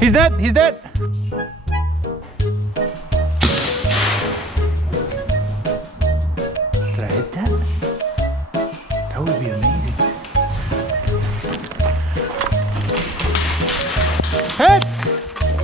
He's dead. He's dead. Did I hit that? That would be amazing. Hit!